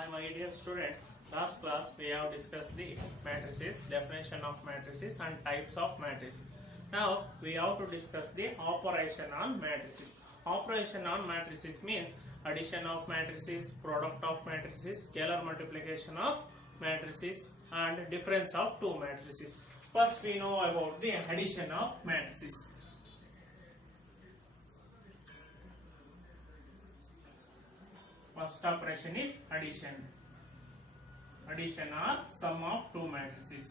Hi my dear students, last class we have discussed the matrices, definition of matrices and types of matrices. Now we have to discuss the operation on matrices. Operation on matrices means addition of matrices, product of matrices, scalar multiplication of matrices and difference of two matrices. First we know about the addition of matrices. First operation is addition. Addition or sum of two matrices.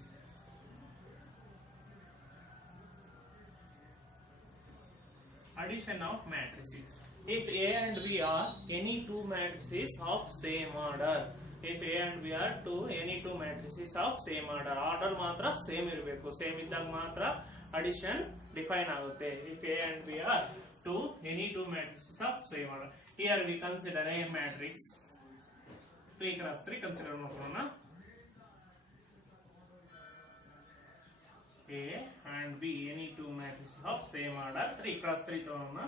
Addition of matrices. If A and B are any two matrices of same order. If A and B are any two matrices of same order. Order ಮಾತ್ರ same ಇರಬೇಕು. Same ಇದ್ದಾಗ ಮಾತ್ರ addition define ಆಗುತ್ತೆ. If A and B are any two matrices of same order. Here we consider a matrix 3 cross 3 consider ಮಾಡೋಣ. A and B any two matrices of same order 3 cross 3 ತಗೊಳ್ಳೋಣ.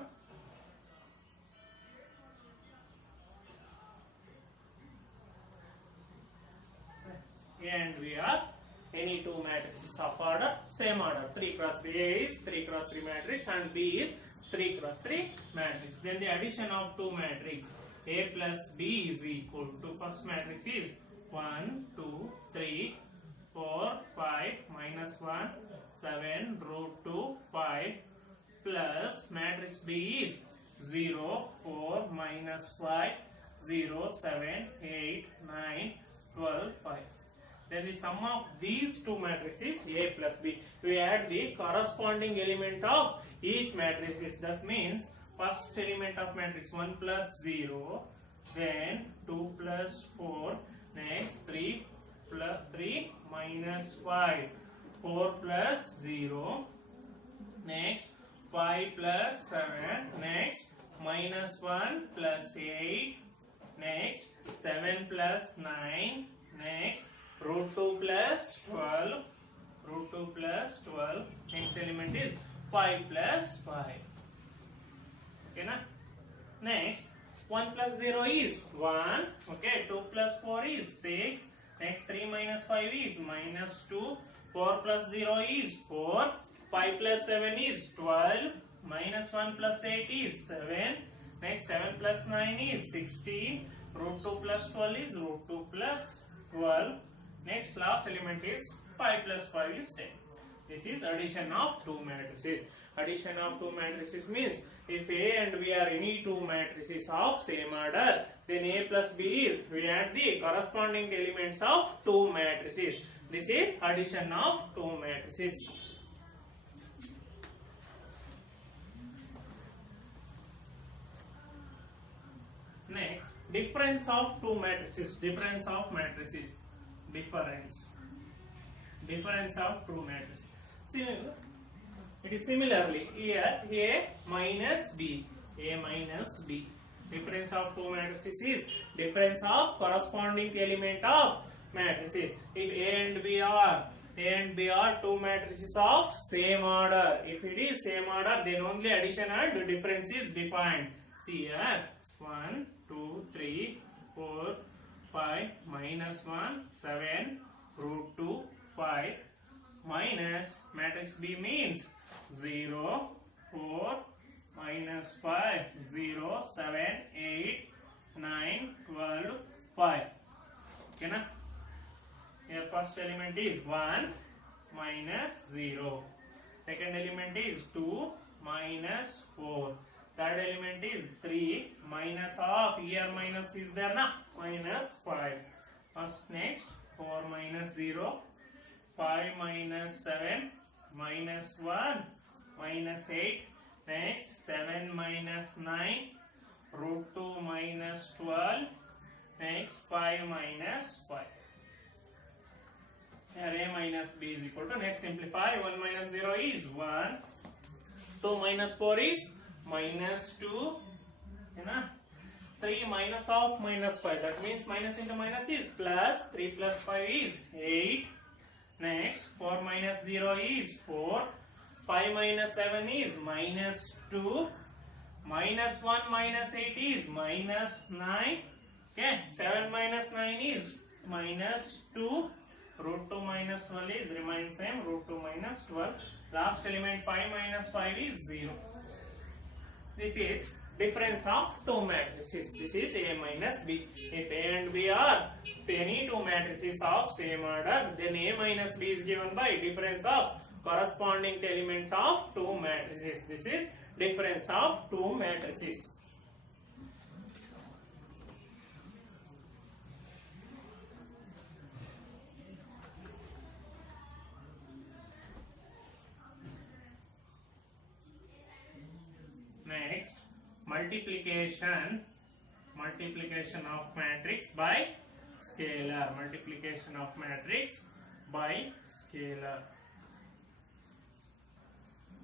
A and B are any two matrices of order same order 3 cross 3. A is 3 cross 3 matrix and B is 3 cross 3 matrix. Then the addition of two matrix A plus B is equal to first matrix is 1, 2, 3, 4, 5 minus 1, 7 root 2, 5 plus matrix B is 0, 4 minus 5, 0, 7, 8, 9, 12, 5. Then the sum of these two matrices A plus B. We add the corresponding element of each matrix. That means first element of matrix 1 plus 0, then 2 plus 4, next 3 plus 3 minus 5, 4 plus 0, next 5 plus 7, next minus 1 plus 8, next 7 plus 9, next root 2 plus 12, root 2 plus 12, next element is 5 plus 5. Okay, na? Next 1 plus 0 is 1, okay, 2 plus 4 is 6, next 3 minus 5 is minus 2, 4 plus 0 is 4, 5 plus 7 is 12, minus 1 plus 8 is 7, next 7 plus 9 is 16, root 2 plus 12 is root 2 plus 12, next last element is 5 plus 5 is 10. This is addition of two matrices. Addition of two matrices means if A and B are any two matrices of same order, then A plus B is we add the corresponding elements of two matrices. This is addition of two matrices. Next, difference of two matrices. Difference of matrices. Difference of two matrices. It is similarly here A minus B. A minus B. Difference of two matrices is difference of corresponding element of matrices. If A and B are two matrices of same order. If it is same order, then only addition and difference is defined. See here 1, 2, 3, 4, 5 minus 1, 7 root 2, 5 minus matrix B means 0, 4 minus 5, 0, 7, 8, 9, 12, 5. Okay, na? Here first element is 1 minus 0. Second element is 2 minus 4. Third element is 3 minus of, here minus is there na, minus 5. First next 4 minus 0, 5 minus 7, minus 1, minus 8, next 7 minus 9, root 2 minus 12, next 5 minus 5. Here A minus B is equal to, next simplify, 1 minus 0 is 1, 2 minus 4 is minus 2, you know, 3 minus of minus 5, that means minus into minus is plus, 3 plus 5 is 8, next 4 minus 0 is 4, 5 minus 7 is minus 2, minus 1 minus 8 is minus 9, Okay, 7 minus 9 is minus 2. Root 2 minus 12 is remains same. Root 2 minus 12. Last element 5 minus 5 is 0. This is difference of two matrices. This is A minus B. If A and B are any two matrices of same order, then A minus B is given by difference of corresponding element of two matrices. This is difference of two matrices. Next, multiplication of matrix by scalar. Multiplication of matrix by scalar.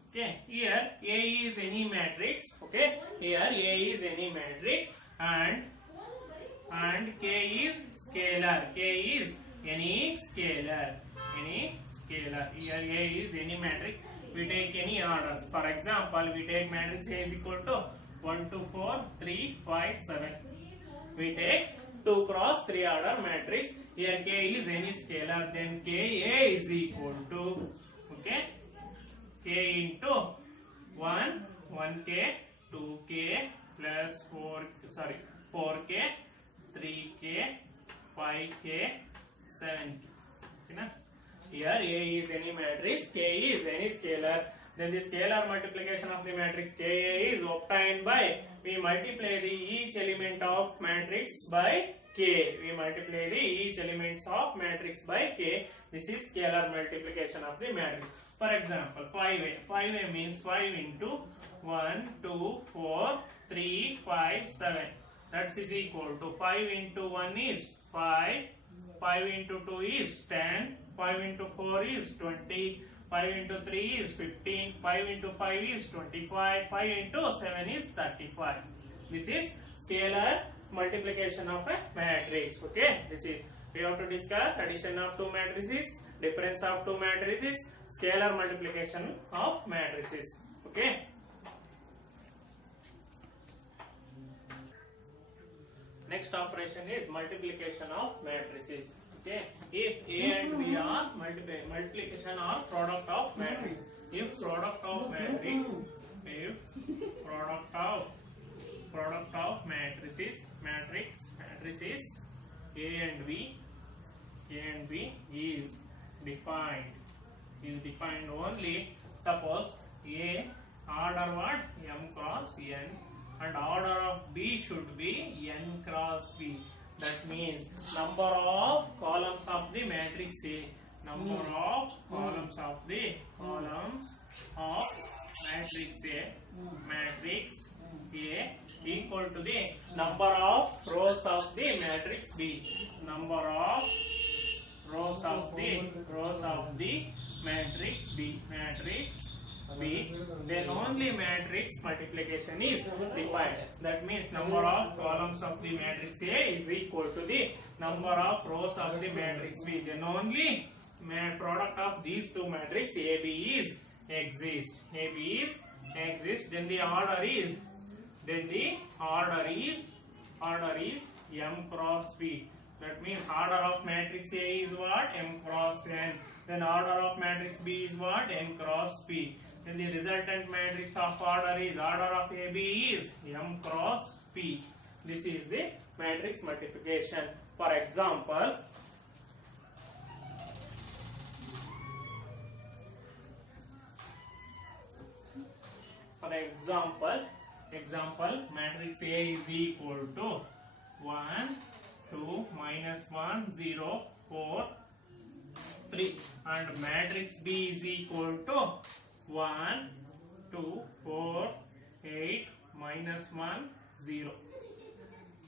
Okay, here A is any matrix. Okay, here A is any matrix and K is scalar. K is any scalar. Any scalar. Here A is any matrix. We take any orders. For example, we take matrix A is equal to 1, 2, 4, 3, 5, 7. We take 2 cross 3 order matrix. Here K is any scalar. Then K A is equal to, okay, K into 1, 1K, 2K plus 4K, 3K, 5K, 7K. Okay, here A is any matrix, K is any scalar. Then the scalar multiplication of the matrix Ka is obtained by, we multiply the each element of matrix by K. We multiply the each elements of matrix by K. This is scalar multiplication of the matrix. For example, 5A. 5A means 5 into 1, 2, 4, 3, 5, 7. That is equal to 5 into 1 is 5, 5 into 2 is 10, 5 into 4 is 20, 5 into 3 is 15, 5 into 5 is 25, 5 into 7 is 35. This is scalar multiplication of a matrix. Okay, this is, we have to discuss addition of two matrices, difference of two matrices, scalar multiplication of matrices. Okay. Next operation is multiplication of matrices. Okay, if A and B are multiplication or product of matrix. If product of matrix, product of matrices A and B is defined only. Suppose A order what? M cross N, and order of B should be N cross B. That means number of columns of the matrix A. Number of columns of the matrix A equal to the number of rows of the matrix B. Number of rows of the matrix B. Then only matrix multiplication is defined. That means number of columns of the matrix A is equal to the number of rows of the matrix B. Then only product of these two matrices AB is exist. Then the order is M cross B. That means order of matrix A is what? M cross N. Then order of matrix B is what? N cross P. Then the resultant matrix of order of AB is M cross P. This is the matrix multiplication. For example, matrix A is equal to 1, 2, minus 1, 0, 4, 3, and matrix B is equal to 1, 2, 4, 8, minus 1, 0.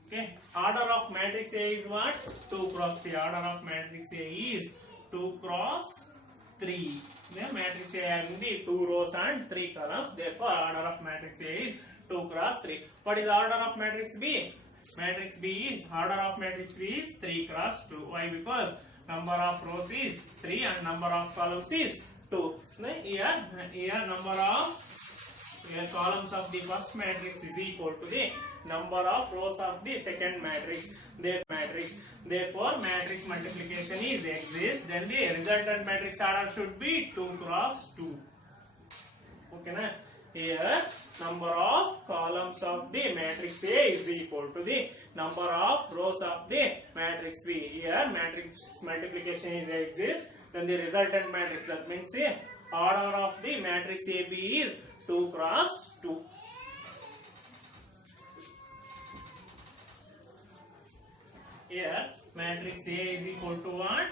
Okay, order of matrix A is what? 2 cross 3. Order of matrix A is 2 cross 3. The matrix A having the 2 rows and 3 columns. Therefore, order of matrix A is 2 cross 3. What is order of matrix B? Matrix B is, order of matrix B is 3 cross 2. Why? Because number of rows is 3 and number of columns is 2. Here number of columns of the first matrix is equal to the number of rows of the second matrix. Therefore, matrix multiplication is exists. Then the resultant matrix order should be 2 cross 2. Okay, na? Here, number of columns of the matrix A is equal to the number of rows of the matrix B. Here, matrix multiplication is exists. Then the resultant matrix, that means the order of the matrix AB is 2 cross 2. Here, matrix A is equal to what?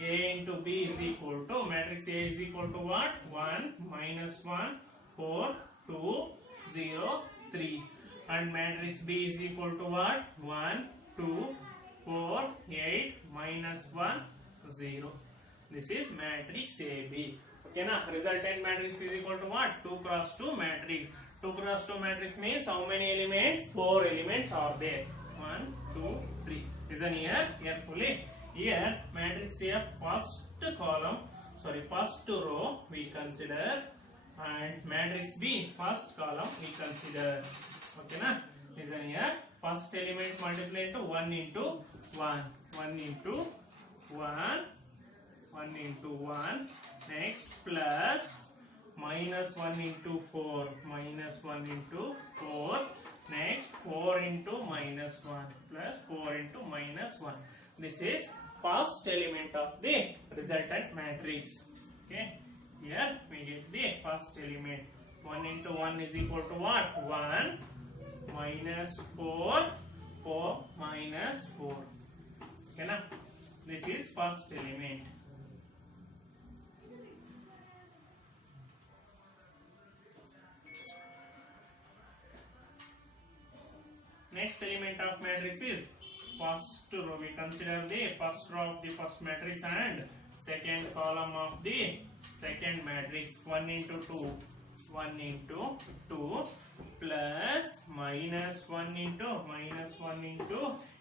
A into B is equal to, matrix A is equal to what? 1, minus 1, 4, 2, 0, 3. And matrix B is equal to what? 1, 2, 4, 8, minus 1, 0. This is matrix AB. Okay, na? Resultant matrix is equal to what? 2 cross 2 matrix. 2 cross 2 matrix means how many elements? 4 elements are there. 1, 2, 3. Listen here carefully. Here, matrix A first row we consider, and matrix B first column we consider. Okay, na? Listen here. First element multiply into 1 into 1. 1 into 1. 1 into 1. Next plus minus 1 into 4. Minus 1 into 4. Next 4 into minus 1 plus 4 into minus 1. This is first element of the resultant matrix. Okay. Here we get the first element. 1 into 1 is equal to what? 1 minus 4. 4 minus 4. Okay, na? This is first element. Next element of matrix is first row. We consider the first row of the first matrix and second column of the second matrix. 1 into 2. 1 into 2 plus minus 1 into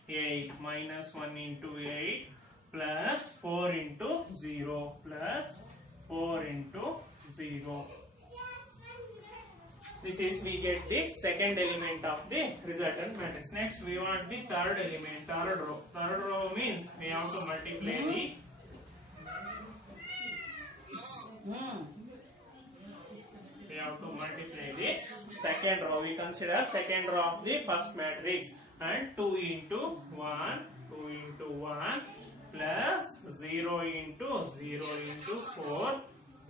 8. Minus 1 into 8 plus 4 into 0 plus 4 into 0. This is we get the second element of the resultant matrix. Next we want the third element, third row. Third row means we have to multiply the second row. We consider second row of the first matrix, and 2 into 1 plus 0 into 4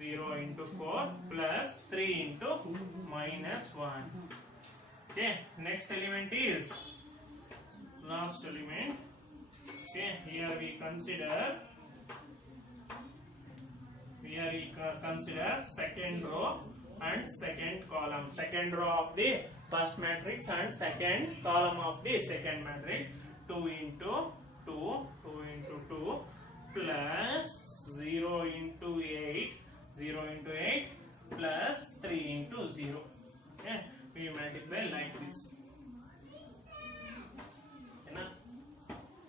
0 into 4 plus 3 into minus 1. Okay, next element is last element. Okay, here we consider second row and second column. Second row of the first matrix and second column of the second matrix. 2 into 2 plus 0 into 8 plus 3 into 0. Okay, we multiply like this. Okay,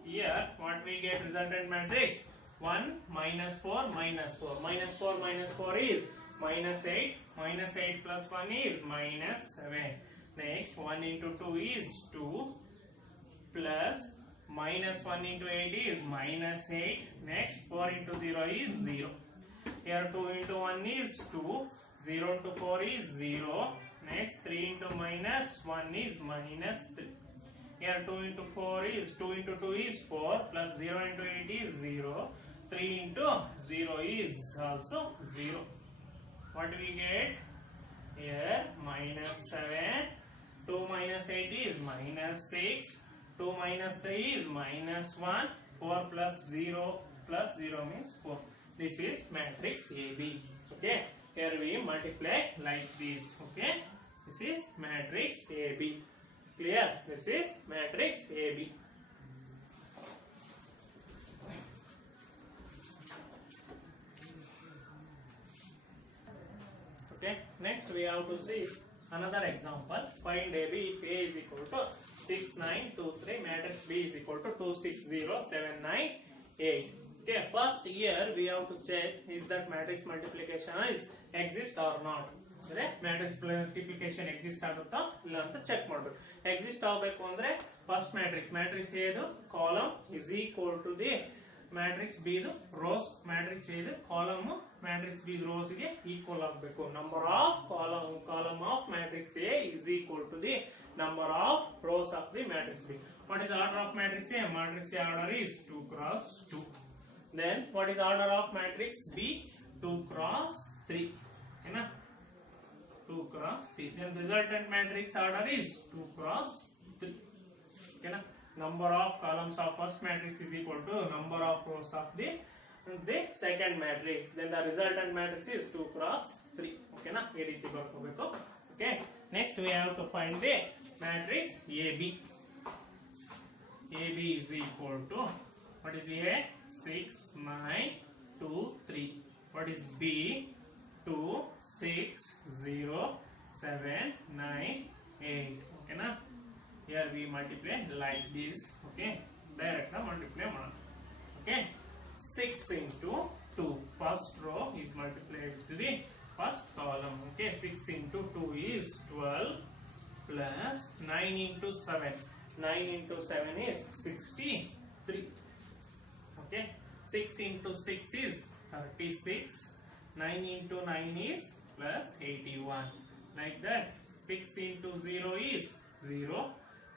here what we get resultant matrix? 1 minus 4 minus 4. Minus 4 minus 4 is minus 8. Minus 8 plus 1 is minus 7. Next 1 into 2 is 2 plus minus 1 into 8 is minus 8. Next 4 into 0 is 0. Here 2 into 1 is 2. 0 into 4 is 0. Next 3 into minus 1 is minus 3. Here 2 into 4 is 2 into 2 is 4 plus 0 into 8 is 0. 3 into 0 is also 0. What do we get? Here minus 7. 2 minus 8 is minus 6. 2 minus 3 is minus 1. 4 plus 0 means 4. This is matrix AB. Okay. Here we multiply like this. Okay. This is matrix AB. Clear? This is matrix AB. Okay. Next we have to see another example. Find AB if A is equal to 6, 9, 2, 3. Matrix B is equal to 2, 6, 0, 7, 9, 8. Okay, first here we have to check is that matrix multiplication is exist or not. ಅಂದ್ರೆ matrix multiplication exist ಆಗುತ್ತಾ ಇಲ್ಲ ಅಂತ check ಮಾಡಬೇಕು. Exist ಆಗಬೇಕು ಅಂದ್ರೆ first matrix ಏದು column is equal to the matrix B ದು rows, matrix ಏದು ಕಾಲಮ್ ಮ್ಯಾಟ್ರಿಕ್ಸ್ ಬಿ ರೋಸ್ ಗೆ ಈಕ್ವಲ್ ಆಗಬೇಕು. Number of column of matrix A is equal to the number of rows of the matrix B. What is order of matrix A? Matrix A order is 2 cross 2. Then what is order of matrix B? 2 cross 3. Okay na? 2 cross 3. Then resultant matrix order is 2 cross 3. Okay na? Number of columns of first matrix is equal to number of rows of the second matrix. Then the resultant matrix is 2 cross 3. Okay na? Ee reeti barkobeku. Okay. Next we have to find the matrix AB. AB is equal to, what is A? 6, 9, 2, 3. What is B? 2, 6, 0, 7, 9, 8. Okay na? Here we multiply like this. Okay? Direct multiply. Okay? 6 into 2. First row is multiplied to the first column. Okay? 6 into 2 is 12 plus 9 into 7. 9 into 7 is 63. Okay, 6 into 6 is 36. 9 into 9 is plus 81. Like that. 6 into 0 is 0.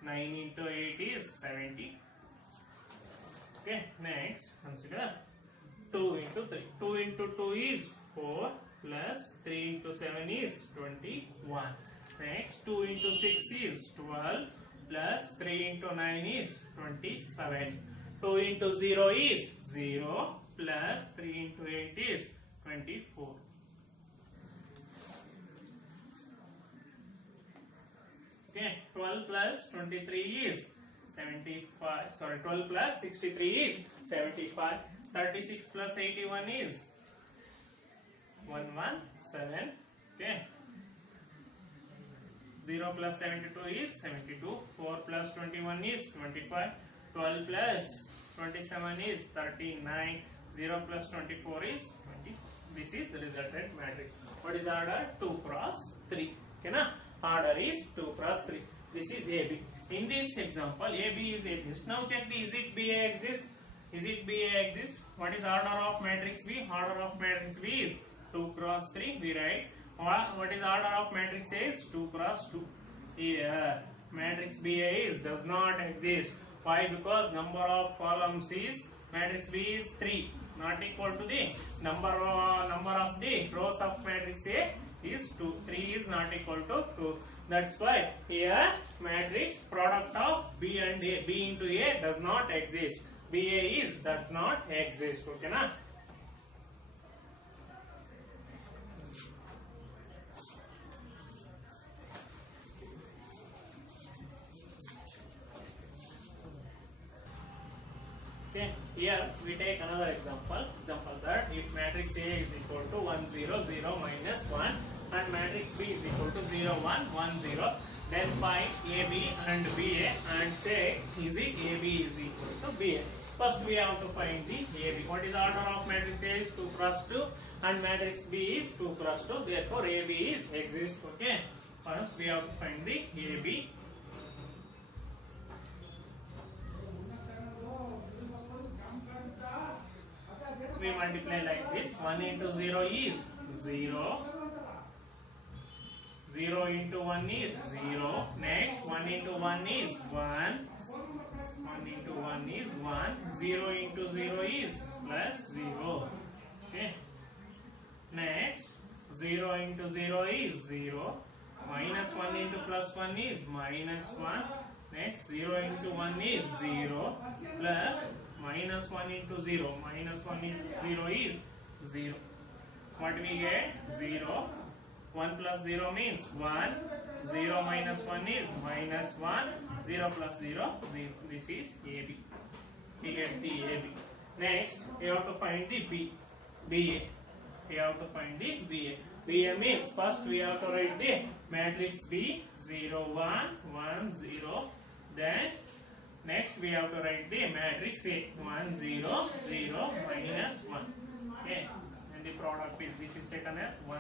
9 into 8 is 70. Okay, next consider 2 into 3. 2 into 2 is 4 plus 3 into 7 is 21. Next 2 into 6 is 12. Plus 3 into 9 is 27. 2 into 0 is 0. Plus 3 into 8 is 24. Okay, 12 plus 23 is 75. Sorry, 12 plus 63 is 75. 36 plus 81 is 117. Okay. 0 plus 72 is 72. 4 plus 21 is 25. 12 plus 27 is 39. 0 plus 24 is 20. This is the resultant matrix. What is order? 2 cross 3. Okay na? Order is 2 cross 3. This is AB. In this example, AB is exist. Now check the is it BA exist? Is it BA exist? What is order of matrix B? Order of matrix B is 2 cross 3. We write. What is order of matrix A is 2 cross 2. Here matrix BA is does not exist. Why? Because number of columns is matrix B is 3, not equal to the number of the rows of matrix A is 2. 3 is not equal to 2. That's why here matrix product of B and A, B into A does not exist. BA is does not exist. Okay na? Okay, here we take another example. Example that if matrix A is equal to 1 0 0 minus 1 and matrix B is equal to 0 1 1 0, then find AB and BA and check is it AB is equal to BA. First we have to find the AB. What is order of matrix A is 2 cross 2 and matrix B is 2 cross 2. Therefore AB is exist. Okay. First we have to find the AB. We multiply like this. 1 into 0 is 0. 0 into 1 is 0. Next 1 into 1 is 1. 1 into 1 is 1. 0 into 0 is plus 0. Okay. Next 0 into 0 is 0. Minus 1 into plus 1 is minus 1. Next 0 into 1 is 0. Plus minus 1 into 0. Minus 1 into 0 is 0. What we get? 0. 1 plus 0 means 1. 0 minus 1 is minus 1. 0 plus 0, 0. This is AB. We get the AB. Next, we have to find the BA. We have to find the BA. BA means first we have to write the matrix B 0 1 1 0. Then next we have to write the matrix A 1 0 0 minus 1. Okay. And the product is this is taken as 1.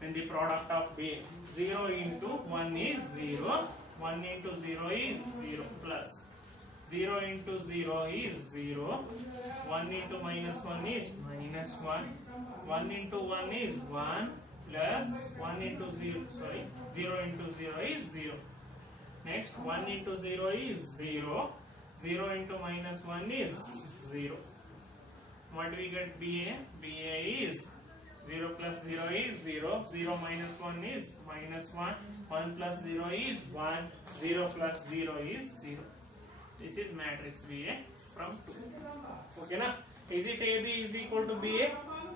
then the product of B 0 into 1 is 0, 1 into 0 is 0 plus 0 into 0 is 0, 1 into minus 1 is minus 1, 1 into 1 is 1 plus 1 into 0, sorry, 0 into 0 is 0. Next 1 into 0 is 0, 0 into minus 1 is 0. What do we get BA? BA is 0 plus 0 is 0, 0 minus 1 is minus 1, 1 plus 0 is 1, 0 plus 0 is 0. This is matrix BA from 2. Okay na? Is it AB is equal to BA?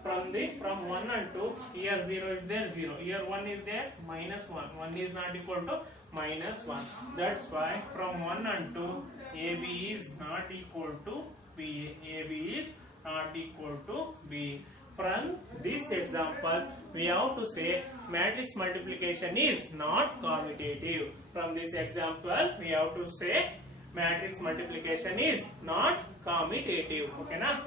From 1 and 2, here 0 is there, 0. Here 1 is there, minus 1. 1 is not equal to minus 1. That's why from 1 and 2, AB is not equal to BA. AB is not equal to BA. From this example, we have to say matrix multiplication is not commutative. From this example, we have to say matrix multiplication is not commutative. Okay na?